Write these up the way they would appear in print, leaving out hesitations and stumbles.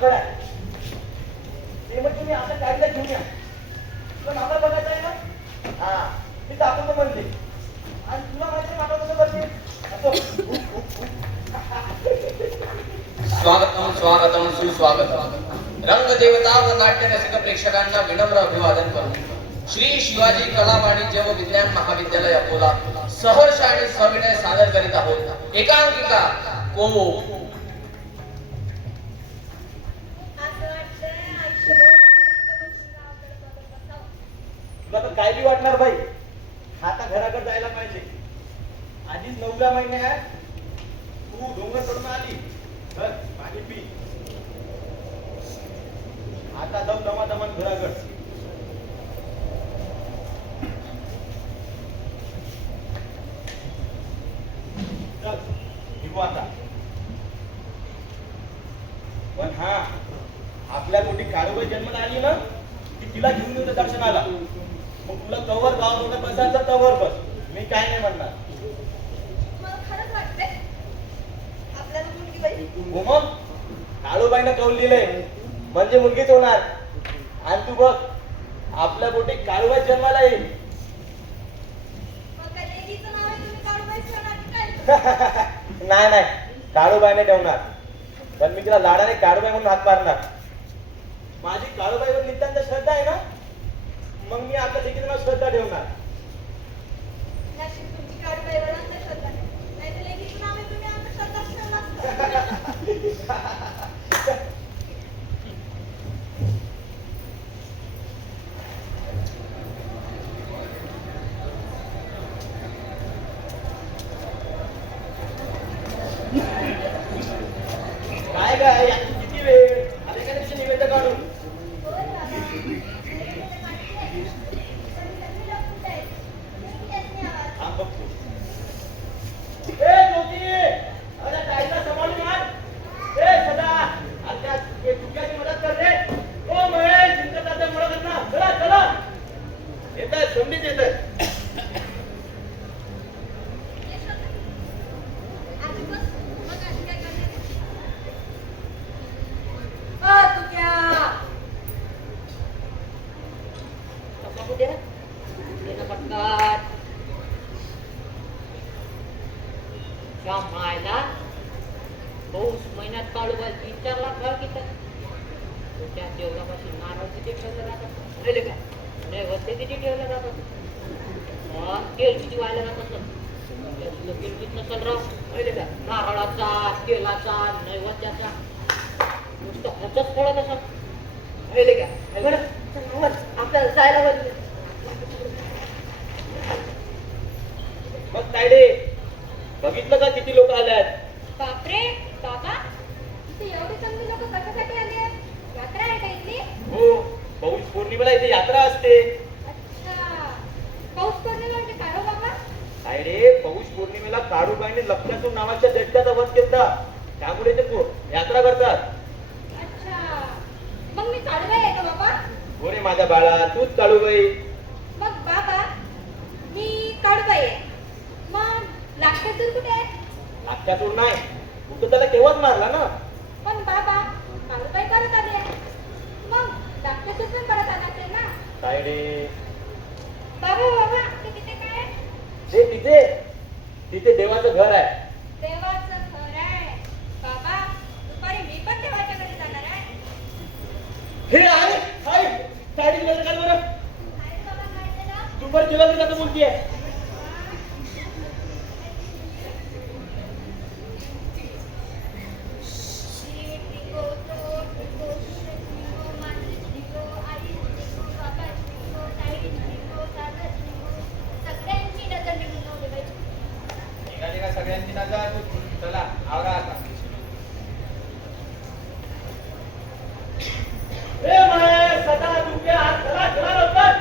माकड आहे ते मग तुम्ही आता गाडीला घेऊन या पण आम्हाला बघायचं आहे ना हा मी दाखवतो म्हणते आणि तुला माहिती माकड कसं करते स्वागतम स्वागतम सुस्वागतम रंगदेवता व नाट्य रसिक प्रेक्षकांना विनम्र अभिवादन करतो श्री शिवाजी कला वाणिज्य व विज्ञान महाविद्यालय अकोला सहर्ष आणि सविनय सादर करीत आहोत एकांकिका को तुला तर काय बी वाटणार बाई आता घराकडे जायला पाहिजे आधीच 9व्या महिन्यात तू डोंगर चढून आली तर पाणी पी आता जाऊ दमादमान घराकडे चल निघू आता पण हा आपल्या मोठी काळूबाई जन्माला आली ना की तिला घेऊन येऊ दर्शनाला मग तुला कवर गावामध्ये बसायचं कवर बस मी काय नाही म्हणणार मला खरंच वाटतंय आपल्याला मुलगी बाई हो मग काळूबाईनं कौल दिलंय म्हणजे मुलगीच होणार आणि तू बघ आपल्या पोटी काळूबाई जन्माला येईल मग काय लेकीचं नाव आहे तुम्ही काळूबाई ठेवणार की काय नाही नाही काळूबाईने ठेवणार पण मी तिला लाडाने काळूबाई म्हणून हात मारणार माझी काळूबाईवर नित्यांत श्रद्धा आहे ना मग मी आपल्या लेकीचं नाव श्रद्धा ठेवणार नशीब तुमची काळूबाईवर अंधश्रद्धा नाही तर लेकीचं नाव आहे तुम्ही अंधश्रद्धा ठेवलं असतं काय काय किती वेळ आले का त्याची निवेदन काढून थांब बघतो ए ज्योती अरे ताईला सांभाळून आण ए सदा आता तुझ्याची मदत कर रे ओ महेश चिंता तात्या मदत ना चला चला येतंय संधीच येतंय मायला पाऊस महिन्यात काळूबाई 3-4 लाख भाव घेतात त्या देवळापासून नारळ किती ठेवलं जातात नाही का नाही वस्ते किती ठेवलं जातात तेल किती व्हायला जात असत तेल किती नसल राव माहिती का नारळाचा तेलाचा नैवेद्याचा नुसतं खर्चच पडत असत माहिती का बरं आपल्याला जायला पाहिजे मग तायडे बघितलं का किती लोक आल्यात बापरे बाबा इथे एवढी चांगली लोक कशासाठी आली आहेत यात्रा आहे का इथली हो पौष पौर्णिमेला इथे यात्रा असते अच्छा पाऊस पडलेला म्हणजे काय हो बाबा तायडे पौष पौर्णिमेला काळूबाईने लपण्यासून नावाच्या दैत्याचा वध केला त्यामुळे ते यात्रा करतात अच्छा मग मी काळूबाई आहे का बाबा हो रे माझ्या बाळा तूच काळूबाई मग बाबा मी काळूबाई आहे मग लाक्षातून कुठे आहे लाटक्यातून नाही तू तर त्याला केव्हाच मारला ना पण बाबा काळूबाई परत आली आहे मग लाक्षातून पण परत आला असेल ना तायडे बाबा बाबा ते तिथे काय आहे? ते तिथे तिथे देवाचं घर आहे देवाचं घर आहे बाबा दुपारी मी पण देवाच्या घरी जाणार आहे हे आहे तायडे तुला काय बरं अरे बाबा काय झालं दुपारी देवाचं कसं बोलतीये सगळ्यांची नजर चला आवरा आता ए महेश सदा दुखे हात चला चला लवकर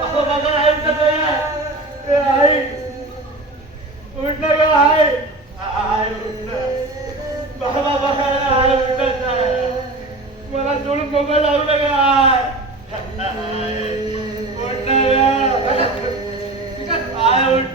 बाबा बाबा आई उठत आई उठ ना ग आई उठ बाबा बाबा आई उठत मला सोडून मोकळं जाऊ नका आई उठ ना आई उठ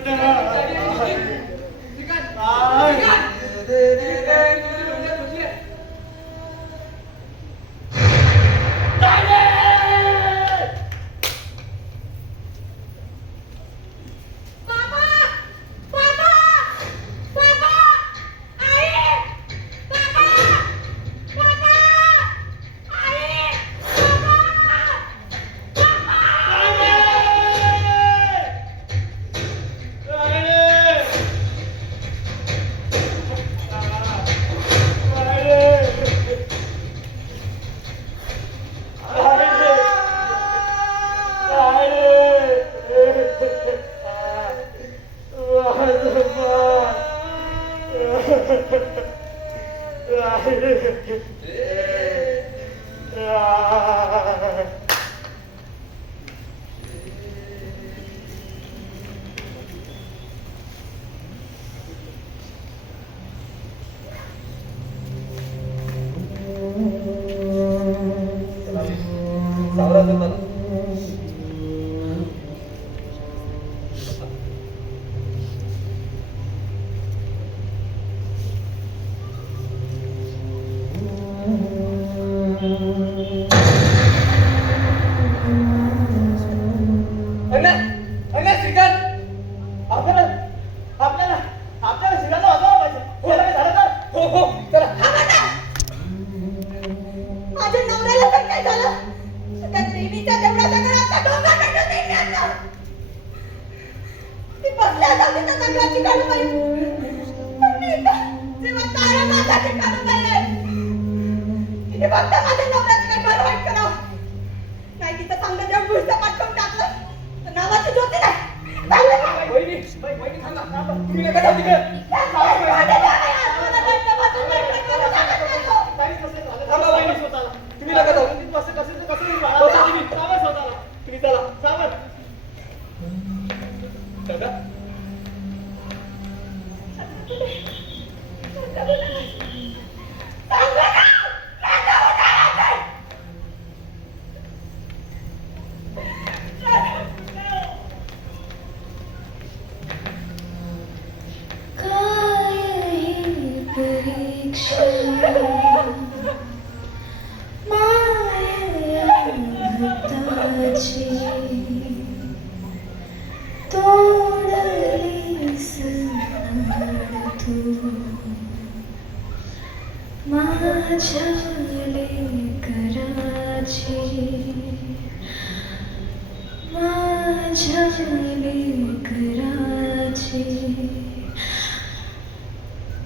माझ्या नवऱ्याला पण काय झालं? त्या देवीच्या देवळाच्या घराचा डोंगर पेटून देईन मी आता. ती बसल्या जागी त्या दगडाची काळूबाई. पण मी इथं जिवंत आहे, माझ्याची काळूबाई आहे. तिने फक्त माझ्या नवऱ्याचं काही बरं वाईट करावं. नाही तिचं चांगलं देव भुसं पाठवून टाकलं. तर नावाची ज्योती नाही. चाललं का? वहिनी थांबा थांबा तुम्ही नका जाऊ तिकडे थांबा वहिनी स्वतःला तुम्ही नका जाऊ बसा तुम्ही सावध स्वतःला तुम्ही चला सावध दादा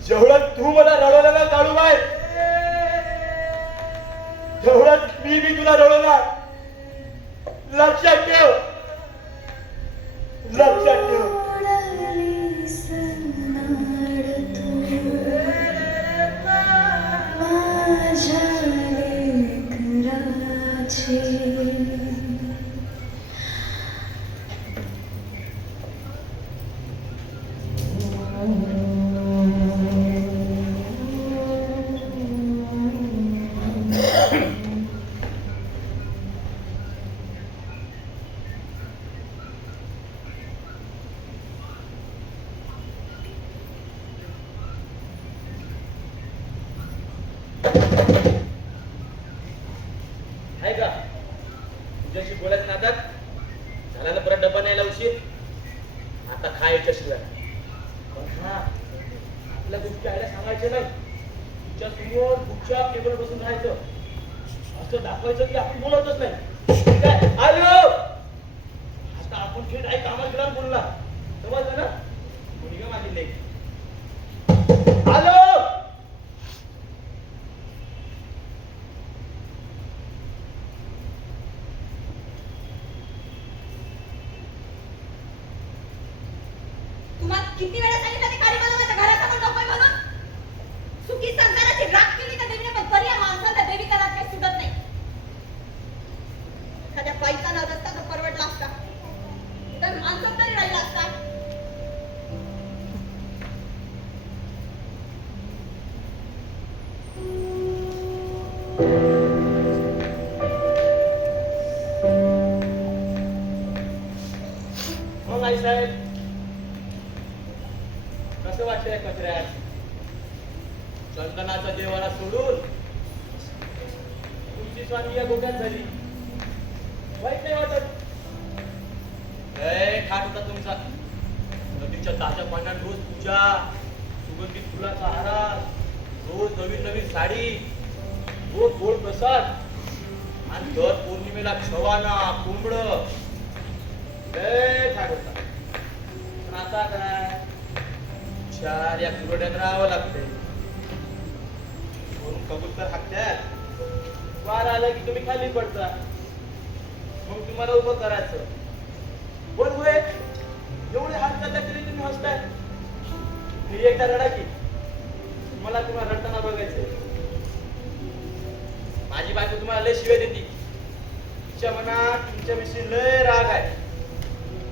जेवढं तू मला रडवलं ना काळूबाई तेवढं मी तुला रडवणार लक्षात ठेव लक्षात ठेव आहे का तुझ्याशी बोलायचं नादात झाला ना परत डब्बा न्यायला उशीर आता खायच्या शिवाय पण हा आपल्या गोष्टी आयला सांगायचे नाही तुझ्या समोर तुझ्या टेबल बसून राहायचं असं दाखवायचं की आपण बोलतच नाही काय आलो आता आपण थेट आई कामाला गेला बोलला समजलं ना मुलगा माझी लेक आलो किती वेळा सांगितलं ते काळी मला माझ्या घरासमोर नकोय म्हणून सुखी संसाराची राख केली त्या देवीने पण तरी या माणसाला त्या देवी करात काही सुटत नाही एखाद्या बाईचा नाद असता तर परवडला असता तर माणसात तरी राहिला असता. मग आई साहेब कसं वाटतंय कचऱ्यात चंदनाचा देवाला सोडून तुमची स्वामी या गोट्यात झाली वाईट नाही वाटत लय ठाट होता तुमचा नदीच्या ताज्या पाण्यात रोज पूजा सुगंधित फुलाचा हार रोज नवीन नवीन साडी रोज गोड प्रसाद आणि दर पौर्णिमेला छवाना कोंबड लय ठाट होता पण आता काय चार या कुरड्यात राहावं लागते वरून कबूतर हाकत्यात वार आला की तुम्ही खाली पडता मग तुम्हाला उभं करायचं पण होय एवढे हात चालल्या तरी तुम्ही हसताय घरी एकदा रडा की मला तुम्हाला रडताना बघायचंय माझी बायको तुम्हाला लय शिव्या देते तिच्या मनात तुमच्याविषयी लय राग आहे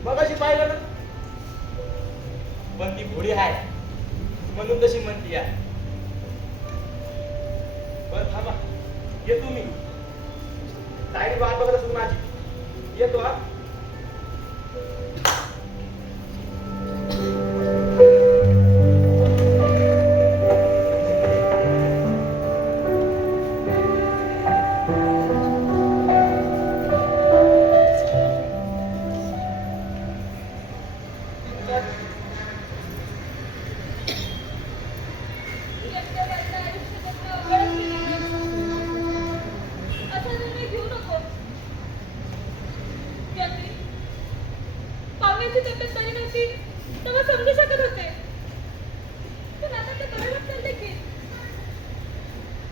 मग अशी पाहिलं ना पण ती भोळी आहे म्हणून तशी म्हणती आहे बरं थांबा येतो मी ताईने वाट बघत असून माझी येतो हा पाहुण्याची तब्येत बरी नव्हती तेव्हा समजू शकत होते पण आता ते बरं वाटतं देखील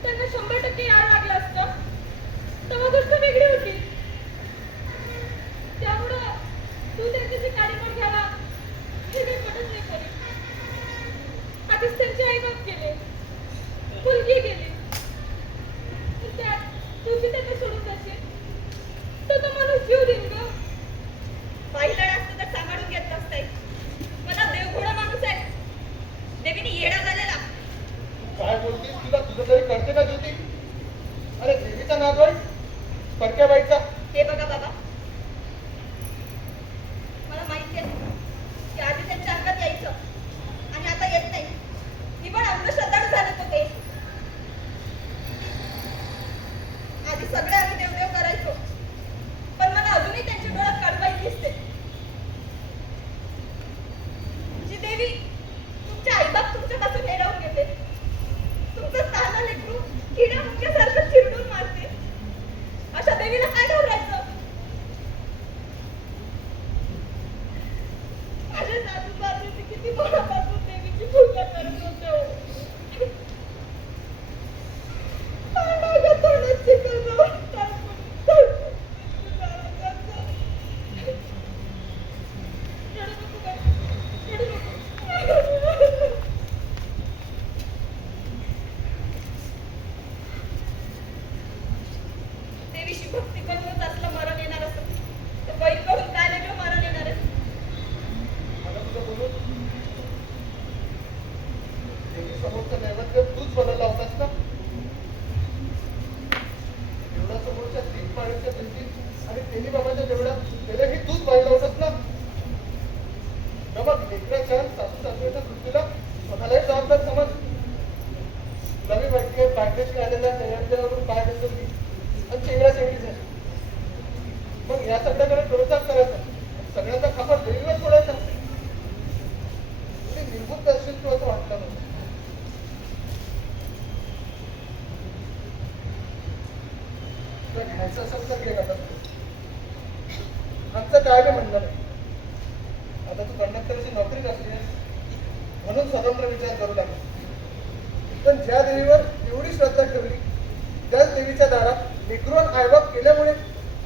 त्यांना 100% याड लागलं असतं तेव्हा गोष्ट वेगळी होती त्यामुळं तू त्यांच्याशी काडीमोड घ्यावा हे काही पटत नाही खरी आधीच त्यांचे आई बाप गेले मुलगी गेली त्यात तू जी त्यांना सोडून जाशील तो माणूस जीव देईन ग पाहिलं असतं तर सांभाळून घेतलं असतंय मला देवघोडा माणूस आहे देवीने येडा झालेला काय बोलतीस तुला तुझं तरी कळते का ज्योती अरे देवीचा नाद वाईट परक्या बाईचा हे बघा बाबा मला माहिती आहे की आधी त्यांच्या अंगात यायचं आणि आता येत नाही निवड अंधश्रद्धाळू झाले होते आधी सगळे आम्ही देवदेव करायचो पण मला अजूनही त्यांच्या डोळ्यात कडवाई दिसते जी देवी तुमचे आईबाप तुमच्यापासून हेरवून घेते तुमचं ताना लेकरू किडा मुंग्यासारखं चिरडून मारते अशा देवीला काय घाबरायचं माझ्या सासूबाजूची किती मोठापासून देवीची पूजा करत होते हो. माझ्या तोंडात चिखल जाऊन टाकून देवीशी भक्ती करूनच असलं मरण येणार असं तर बैल करून काय वेगळं मरण येणार आहे मला तुझं बोलून देवी समोरचं नैवेद्य तूच बनवला होतास ना एवढा समोरच्या 3 पाण्याच्या भिंतीत आणि तेही बाबाच्या जेवढ्या गेल्याही तूच पाहिलं होतास ना मग लेकराच्या सासू सासऱ्याच्या मृत्यूला स्वतःलाही जबाबदार समज तुला मी माहिती आहे पाठीशी आलेल्या नैवेद्यावरून पाय बसवली आणि चेहरा चेहरी झाली मग या सगळ्याकडे डोळचाप करायचा सगळ्यांचा खापर देवीवर सोडायचा तुझी निर्भूत दर्शन तू असं वाटलं नव्हतं तुला घ्यायचं असेल तर घे नका आमचं काय नाही म्हणणं नाही आता तू कंडक्टरची नोकरी करते म्हणून स्वतंत्र विचार करू लागला पण ज्या देवीवर एवढी श्रद्धा ठेवली त्याच देवीच्या दारात निग्रोन आयबाप केल्यामुळे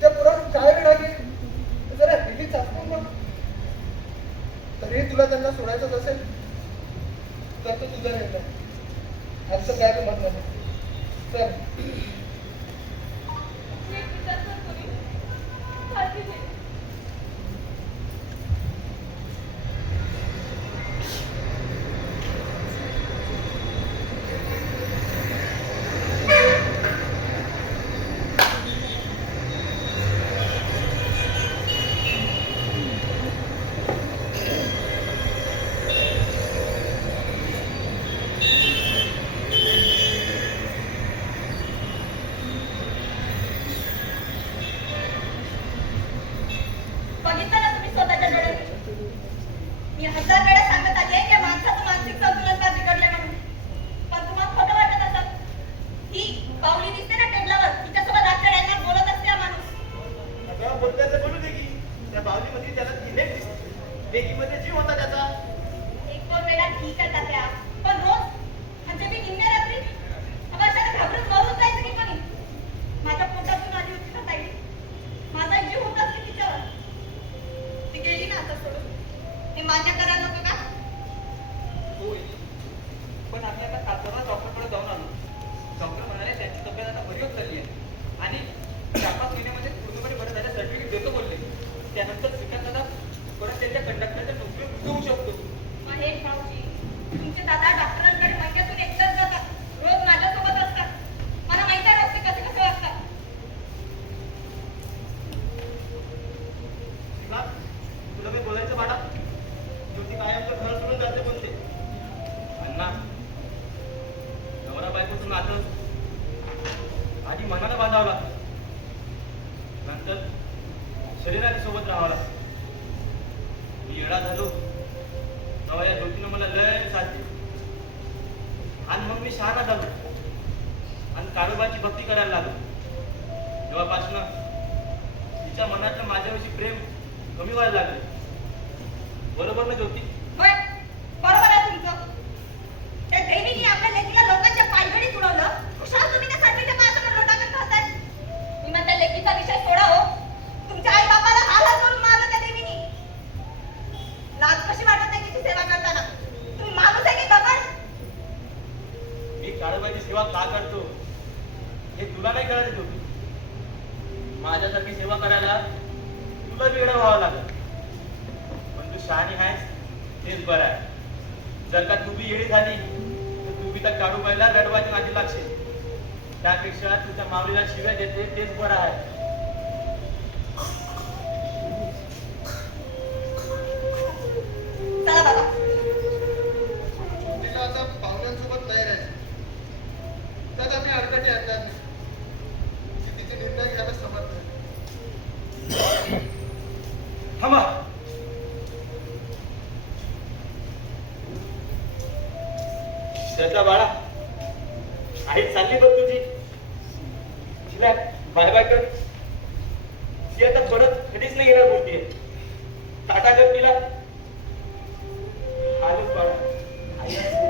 त्या पुराण काय वेळ लागेल जरा हेली चाचपून बघ तरीही तुला त्यांना सोडायचंच असेल तर तो तुझा निर्णय आमचं काय ते म्हणणं नाही चल नीट विचार कर कोणी काळजी घे हजार वेळा सांगत आली आहे की माणसाचं मानसिक संतुलन फार बिघडलंय म्हणून. पण तुम्हाला खोटं वाटत असेल. ही बाहुली दिसते ना टेबलावर, तिच्यासोबत आजच्या बोलत असते हा माणूस. अगं बोलत्याचं बोलू दे की त्या बावलीमध्ये त्याला लेक दिसते. लेकीमध्ये जीव होता त्याचा. एक दोन वेळा ठीक आहे तात्या, पण रोज म्हणजे मी निम्म्या रात्री अवश्याला घाबरून मरून जायचं की कोणी. माझ्या पोटातून आली होती ना ताई, माझा जीव होता की तिच्यावर. ती गेली ना आता सोडून. हे मान्य करायला नको का? होय. पण आम्ही आता तात्पुरता डॉक्टरकडे जाऊन आलो. डॉक्टर म्हणाले त्यांची तब्येत आता बरी होत चालली आहे आणि 4-5 महिन्यामध्ये पूर्णपणे बरं झालं सर्टिफिकेट देतो बोलले. त्यानंतर श्रीकांत दादा परत त्यांच्या कंडक्टरच्या नोकरीवर रुजू होऊ शकतो. महेश भाऊजी, तुमचे दादा डॉक्टरांकडे महिन्यातून एकदाच जातात. रोज माझ्यासोबत असतात. मला माहिती आहे रस्ते कसे कसे वागतात. शिवा, तुला मी बोलायचं बाळा. ज्योती कायमचं घर सोडून जाते बोलते. अण्णा, नवरा बायकोचं नातं आधी मनाला बांधावं लागतं, नंतर शरीराने सोबत राहावं लागतं. मी येडा झालो तेव्हा या ज्योतीनं मला लय साथ दिली. आणि मग मी शहाणा झालो आणि काळोबाची भक्ती करायला लागलो. तेव्हापासून तिच्या मनातलं माझ्याविषयी प्रेम कमी व्हायला लागले. बरोबर ना ज्योती? होय, बरोबर आहे तुमचं. त्या देवीने आपल्या लेकीला लोकांच्या पायगडीत उडवलं. कुशाल तुम्ही त्या सर्टीच्या पायासमोर लोटांगण घालताय. मी म्हणते लेकीचा विषय सोडा हो. तुमच्या आई बापाला हालत करून मारलं त्या देवीने. लाज कशी वाटत नाही तिची सेवा करताना? तुम्ही माणूस आहे की दगड? मी काळोबाची सेवा का करतो हे तुला नाही कळत ज्योती. माझ्यासारखी सेवा करायला तुला वेळ व्हावं लागेल. पण तू शहाणी आहेस तेच बरं आहे. जर का तू बी येडी झाली तर तू बी त्या काळोबाईला रडवायच्या नादी लागशील. त्यापेक्षा तुझ्या माऊलीला शिव्या देते तेच बरं आहे. चला बाबा. तिला आता पाहुण्यांसोबत नाही राहायचं. त्यात आम्ही अडचणी आणणार नाही. ती तिचे निर्णय घ्यायला समर्थ आहे. थांबा. श्रद्धा बाळा, आई चालली बघ तुझी. तिला बाय बाय कर. ती आता परत कधीच नाही येणार बोलतीये. टाटा कर तिला. आलोच बाळा. आई असते.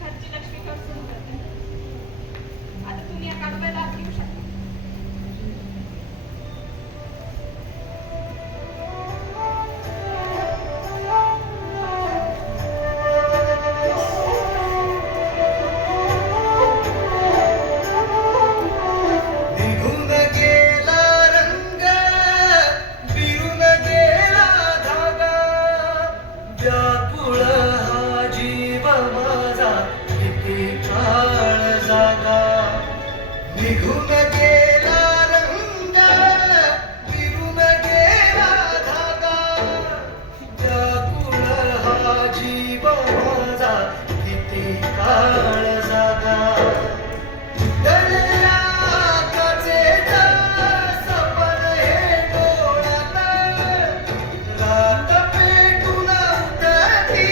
घरची लक्ष्मी घर सुरू करते. आता तुम्ही या काढूबाईला आत घेऊ शकता. निघून गेला रंग विरून गेला धागा व्याकुळ हा जीव माझा किती काळ जागा निघून गेला रंग विरून गेला धागा व्याकुळ हा जीव माझा किती काळ जागा दळल्या काचेचा सपन हे डोळ्यात रात पेटून उठती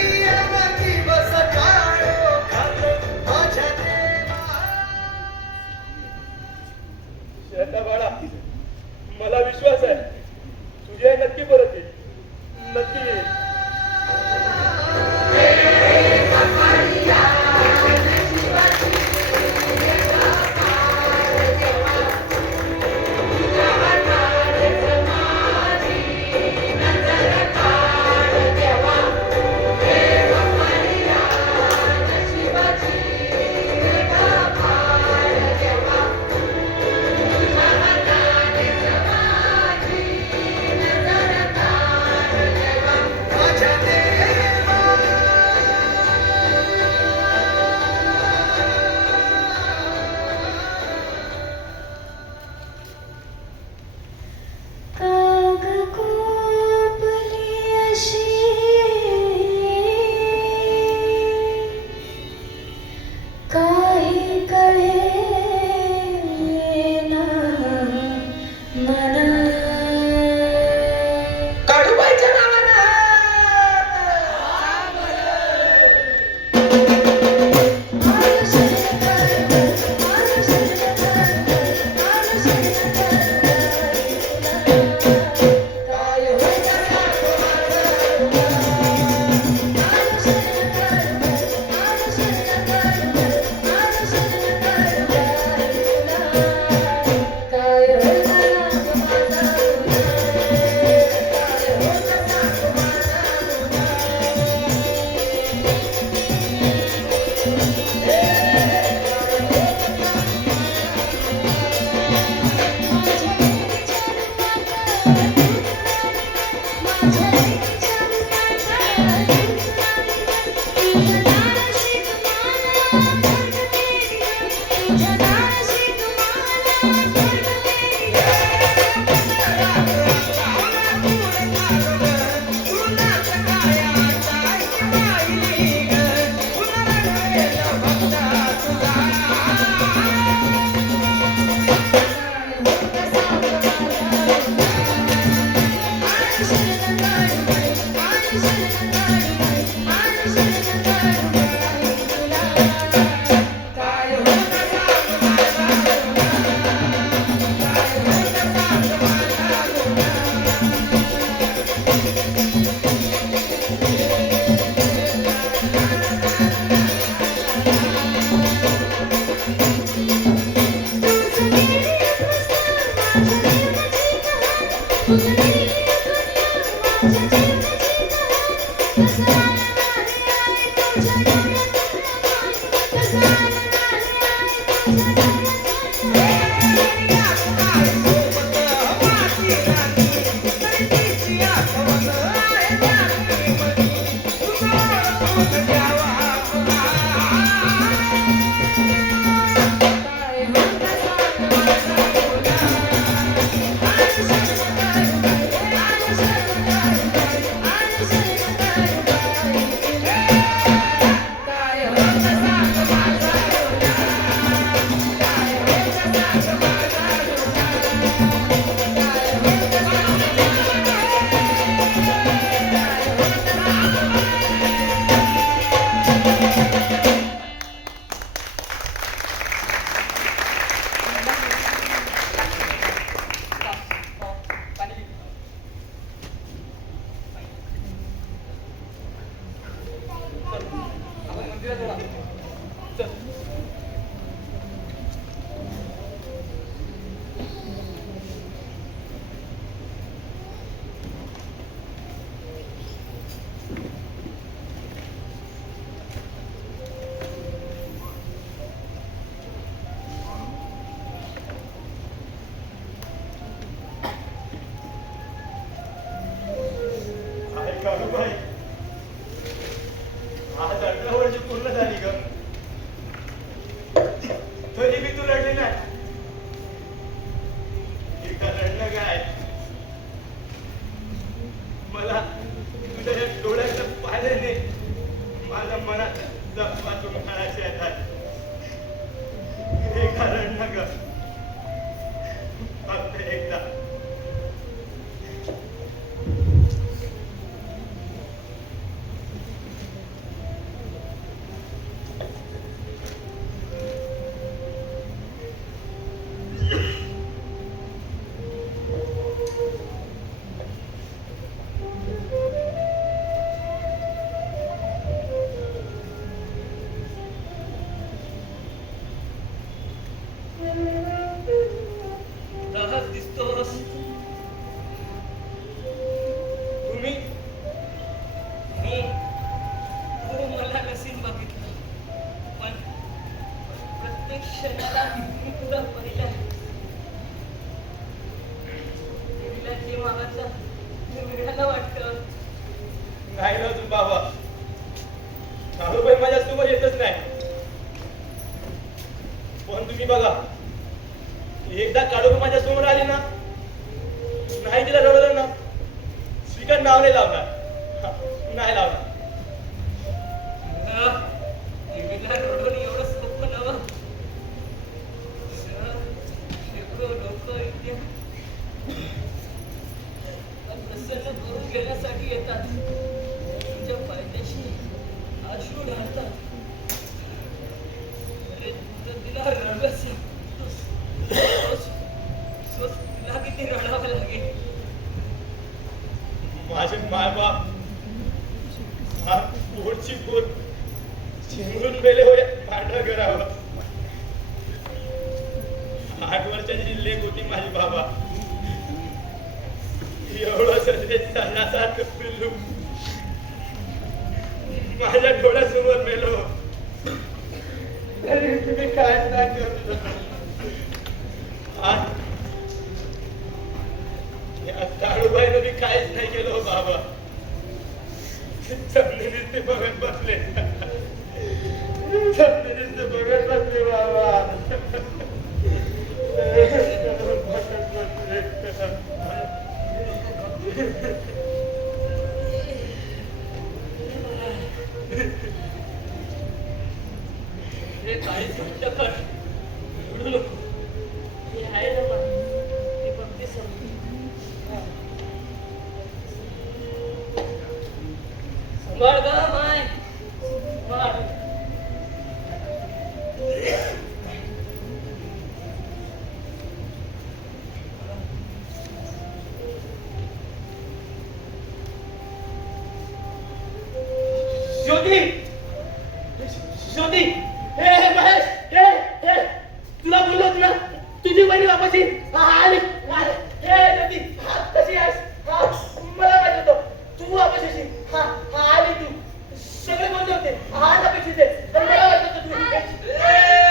आपण मंदिरात जाऊ. चल. आहे काळूबाई, आज 18 वर्ष पूर्ण झाली ग, तरी बी तू रडली नाही. इतकं रडणं काय? मला तुझ्या या डोळ्याचं पाण्याने माझ्या मनात जपासून काढायचे येतात. हे का रडणं ग? फक्त एकदा राहत दिसतोस. तुम्ही हो मला नसीब बघितलं, पण प्रत्येक क्षणाला मी तुला पाहिलं. तिला जे मागायचं ते मिळालं वाटतं. नाही ना तू बाबा, काळूबाई माझ्यासोबत येतच नाही. पण तुम्ही बघा, एकदा काळूबाई माझ्या समोर आली ना, नाही तिला रडवलं ना, स्वीकार नाव नाही लावणार. हा, नाही लावणार. देवीला रडून एवढं सोपं नवं. शेकडो लोक इथे प्रसन्न करून घेण्यासाठी येतात. तुझ्या पायथ्याशी अश्रू ढाळतात. अरे तर तिला रडवस तिला किती रडावं लागेल. माझे मायबाप हा पोटची पोट चिंगरून गेले होय भांडण करावं. 8 वर्षाची लेक होती माझी बाबा. एवढं सगळे सारखं पिल्लू माझ्या डोळ्यासमोर मेलो. तरी तुम्ही काय नाही करत. काळूबाईनं मी काहीच नाही केलं हो बाबा. जमिनीत ते बघत बसले. जमिनीत ते बघत बसले बाबा. हे काळीच घट्ट कर. रडू नको. हे आहे ना बा, ते फक्त वळ ग माय वळ. ज्योती ज्योती हे महेश हे तुला बोललो होतो ना तुझी बहिणी वापस येईल आली हे ज्योती कशी आहेस मला माहित होतं तू वापस येशील आली तू सगळे बोलले होते आज अपेक्षित आहे पण मला माहित होतं तू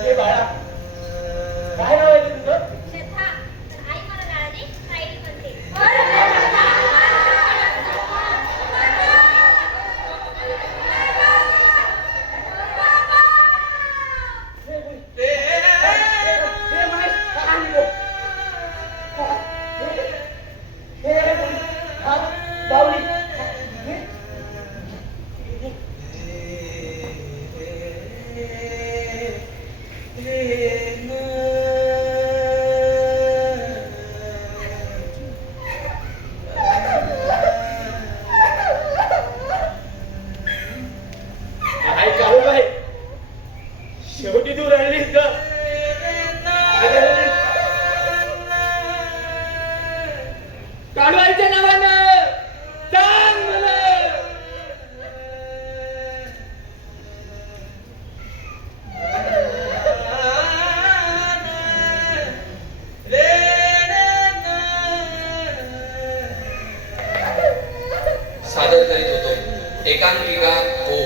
हे बाळा काय नाव आहे तुझं श्रद्धा, आई मला लाडाने साईड म्हणते. हे महेश आली गं. हे बावली काय काढू बाई शेवटी तू राहिलीस का काढवायच्या नावानं सांग मला सादर करीत होतो एकांकिका हो